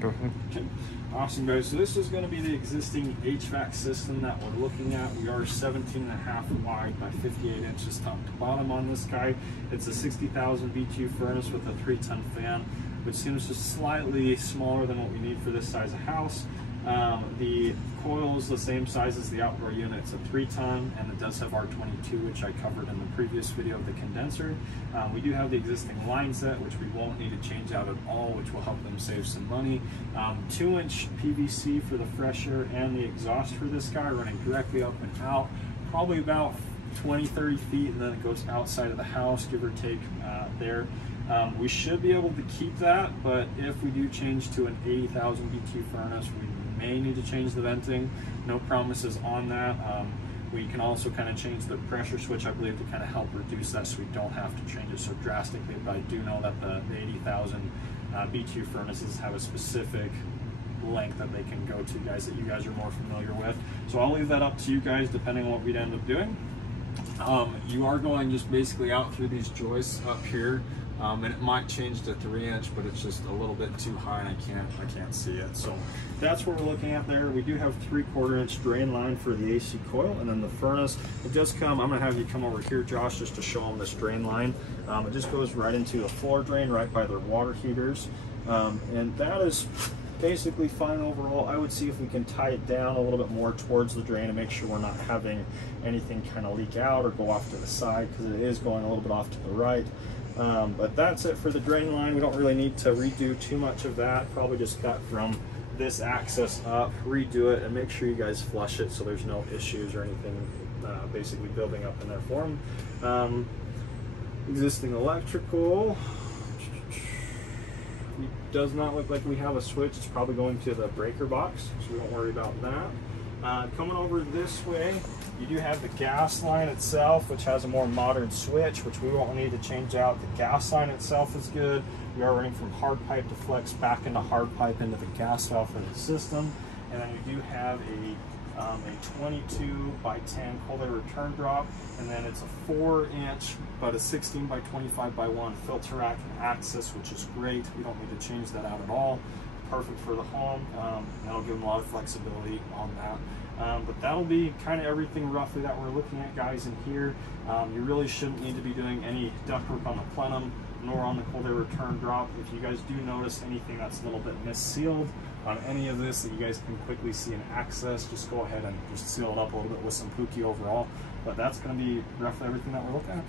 Go ahead. Okay. Awesome, guys. So this is going to be the existing HVAC system that we're looking at. We are 17.5 wide by 58 inches top to bottom on this guy. It's a 60,000 BTU furnace with a 3-ton fan, which seems just slightly smaller than what we need for this size of house. The coil is the same size as the outdoor unit. It's a 3-ton, and it does have R22, which I covered in the previous video of the condenser. We do have the existing line set, which we won't need to change out at all, which will help them save some money. 2-inch PVC for the fresh air and the exhaust for this guy, running directly up and out, probably about 20-30 feet, and then it goes outside of the house, give or take there. We should be able to keep that, but if we do change to an 80,000 BTU furnace, we may need to change the venting. No promises on that. We can also kind of change the pressure switch, I believe, to kind of help reduce that so we don't have to change it so drastically, but I do know that the 80,000 BTU furnaces have a specific length that they can go to, guys, that you guys are more familiar with. So I'll leave that up to you guys depending on what we'd end up doing. You are going just basically out through these joists up here, and it might change to 3-inch, but it's just a little bit too high and I can't see it. So that's what we're looking at there. We do have 3/4 inch drain line for the AC coil, and then the furnace, it does come, I'm gonna have you come over here, Josh, just to show them this drain line. It just goes right into a floor drain right by their water heaters, and that is basically fine overall. I would see if we can tie it down a little bit more towards the drain and make sure we're not having anything kind of leak out or go off to the side, because it is going a little bit off to the right. But that's it for the drain line. We don't really need to redo too much of that. Probably just cut from this axis up, redo it, and make sure you guys flush it so there's no issues or anything basically building up in there for them. Existing electrical. It does not look like we have a switch. It's probably going to the breaker box, so we don't worry about that. Coming over this way, you do have the gas line itself, which has a more modern switch, which we won't need to change out. The gas line itself is good. We are running from hard pipe to flex back into hard pipe into the gas valve for the system. And then we do have a 22 by 10 cold air return drop, and then it's a 4-inch but a 16 by 25 by 1 filter rack and axis, which is great. We don't need to change that out at all. Perfect for the home. That'll give them a lot of flexibility on that. But that'll be kind of everything roughly that we're looking at, guys, in here. You really shouldn't need to be doing any ductwork on the plenum nor on the cold air return drop. If you guys do notice anything that's a little bit missealed on any of this that you guys can quickly see in access, just go ahead and just seal it up a little bit with some Pookie overall. But that's going to be roughly everything that we're looking at.